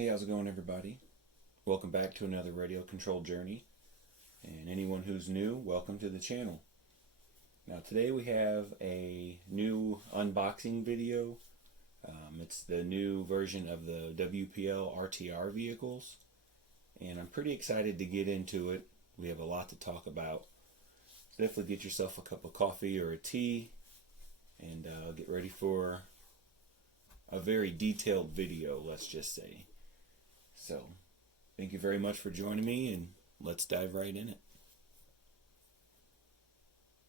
Hey, how's it going, everybody? Welcome back to another radio control journey. And anyone who's new, welcome to the channel. Now today we have a new unboxing video. It's the new version of the WPL RTR vehicles. And I'm pretty excited to get into it. We have a lot to talk about. So definitely get yourself a cup of coffee or a tea and get ready for a very detailed video, let's just say. So, thank you very much for joining me, and let's dive right in it.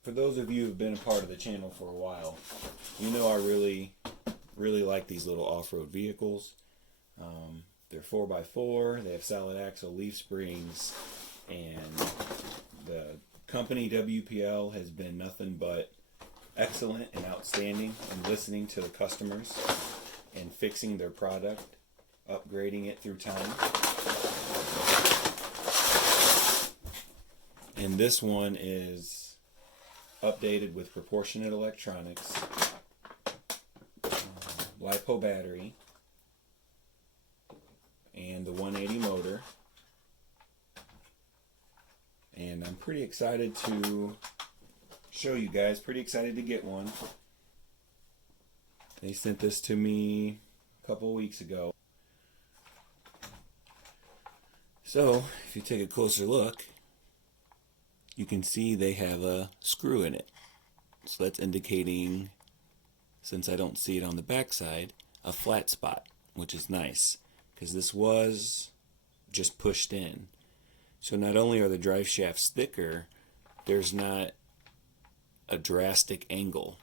For those of you who have been a part of the channel for a while, you know I really like these little off-road vehicles. They're 4x4, they have solid axle leaf springs, and the company WPL has been nothing but excellent and outstanding in listening to the customers and fixing their product, upgrading it through time. And this one is updated with proportionate electronics, LiPo battery, and the 180 motor. And I'm pretty excited to show you guys, pretty excited to get one. They sent this to me a couple of weeks ago. So, if you take a closer look, you can see they have a screw in it. So that's indicating, since I don't see it on the backside, a flat spot, which is nice, because this was just pushed in. So not only are the drive shafts thicker, there's not a drastic angle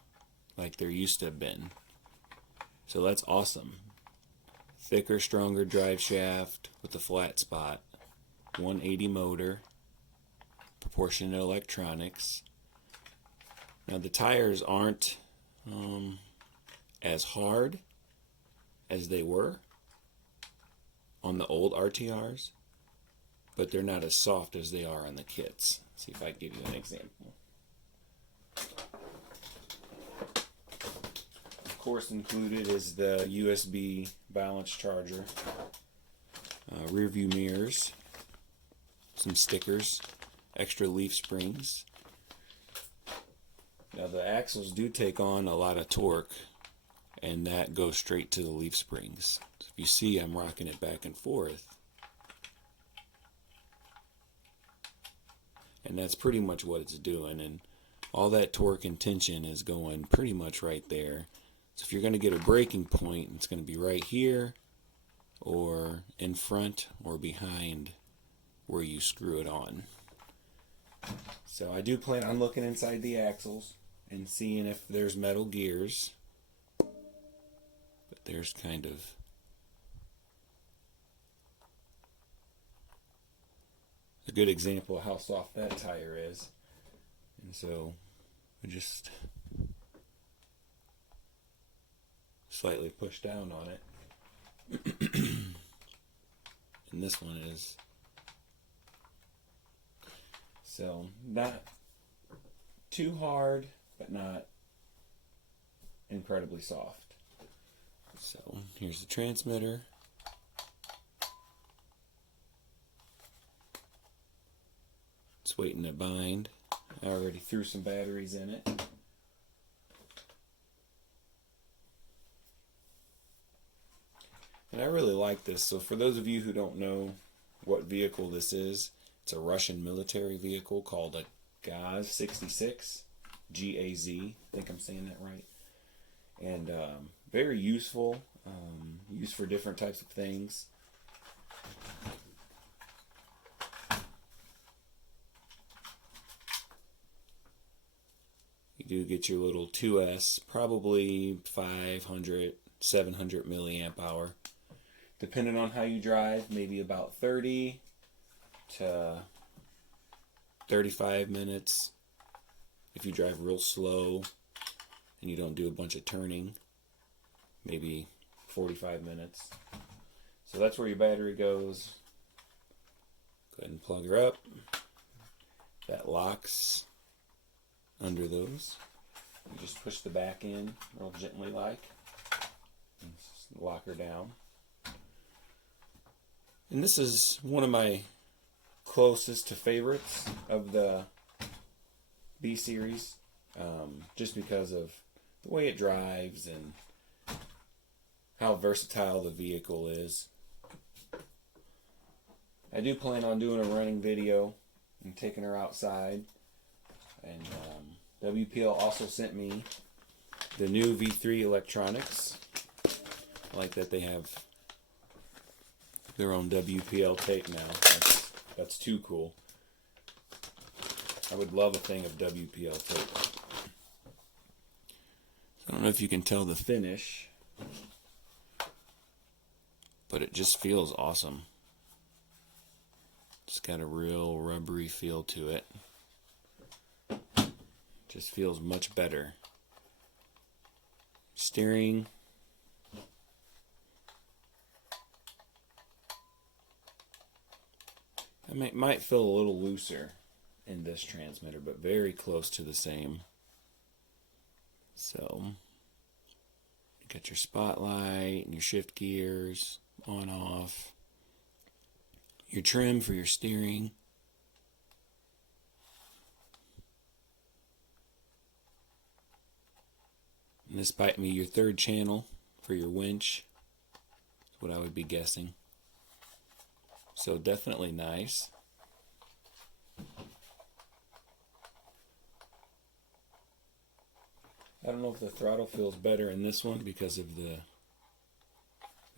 like there used to have been. So that's awesome. Thicker, stronger drive shaft with a flat spot. 180 motor, proportionate electronics. Now the tires aren't as hard as they were on the old RTRs, but they're not as soft as they are on the kits. Let's see if I can give you an example. Of course, included is the USB balance charger, rear view mirrors, some stickers, extra leaf springs. Now the axles do take on a lot of torque, and that goes straight to the leaf springs. So if you see, I'm rocking it back and forth, and that's pretty much what it's doing, and all that torque and tension is going pretty much right there. So if you're going to get a braking point, it's going to be right here, or in front or behind where you screw it on. So I do plan on looking inside the axles and seeing if there's metal gears. But there's kind of a good example of how soft that tire is. And so we just slightly push down on it. And this one is so not too hard, but not incredibly soft. So here's the transmitter. It's waiting to bind. I already threw some batteries in it. And I really like this. So for those of you who don't know what vehicle this is, it's a Russian military vehicle called a GAZ-66, G-A-Z, I think I'm saying that right. And very useful, used for different types of things. You do get your little 2S, probably 500, 700 milliamp hour. Depending on how you drive, maybe about 30 to 35 minutes. If you drive real slow and you don't do a bunch of turning, maybe 45 minutes. So that's where your battery goes. Go ahead and plug her up. That locks under those. You just push the back in real gently like, and lock her down. And this is one of my closest to favorites of the B series, just because of the way it drives and how versatile the vehicle is. I do plan on doing a running video and taking her outside. And WPL also sent me the new V3 electronics. I like that they have their own WPL tape now. That's too cool. I would love a thing of WPL tape. I don't know if you can tell the finish, but it just feels awesome. It's got a real rubbery feel to it. Just feels much better. Steering. It might feel a little looser in this transmitter, but very close to the same. So, you got your spotlight and your shift gears on, off. Your trim for your steering. And this might be your third channel for your winch. That's what I would be guessing. So definitely nice. I don't know if the throttle feels better in this one because of the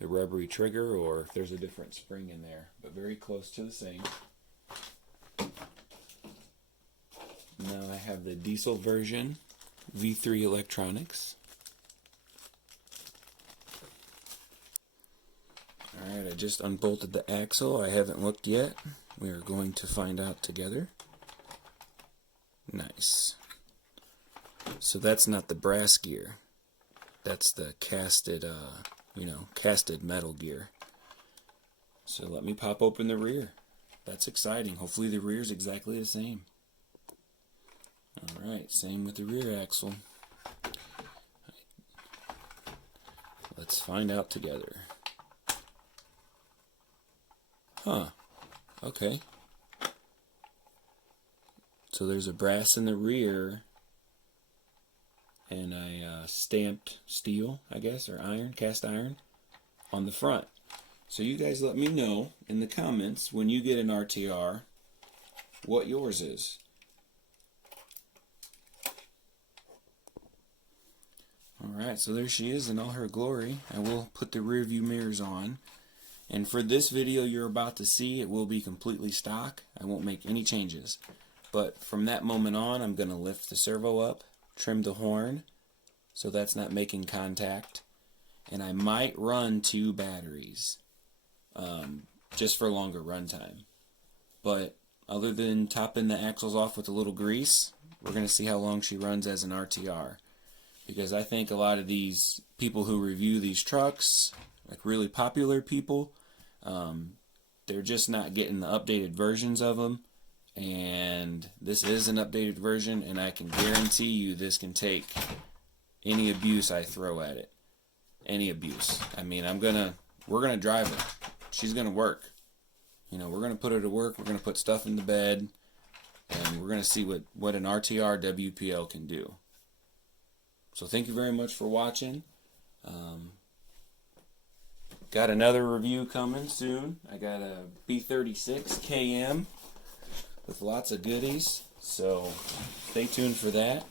rubbery trigger, or if there's a different spring in there, but very close to the same. Now I have the diesel version, V3 electronics. Alright, I just unbolted the axle. I haven't looked yet. We are going to find out together. Nice. So that's not the brass gear. That's the casted, casted metal gear. So let me pop open the rear. That's exciting. Hopefully the rear is exactly the same. Alright, same with the rear axle. Let's find out together. Huh. Okay. So there's a brass in the rear and a stamped steel, I guess, or iron, cast iron, on the front. So you guys let me know in the comments when you get an RTR what yours is. Alright, so there she is in all her glory. I will put the rear view mirrors on. And for this video you're about to see, it will be completely stock. I won't make any changes. But from that moment on, I'm going to lift the servo up, trim the horn, so that's not making contact. And I might run 2 batteries, just for longer run time. But other than topping the axles off with a little grease, we're going to see how long she runs as an RTR. Because I think a lot of these people who review these trucks, like really popular people, they're just not getting the updated versions of them. And this is an updated version, and I can guarantee you this can take any abuse I throw at it. Any abuse. I mean, we're gonna drive her. She's gonna work. You know, we're gonna put her to work. We're gonna put stuff in the bed, and we're gonna see what an RTR WPL can do. So thank you very much for watching. Got another review coming soon. I got a B-24km with lots of goodies, so stay tuned for that.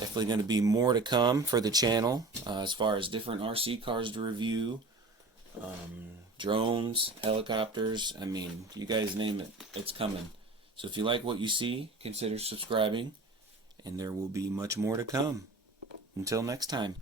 Definitely going to be more to come for the channel as far as different RC cars to review, drones, helicopters. I mean, you guys name it, it's coming. So if you like what you see, consider subscribing, and there will be much more to come. Until next time.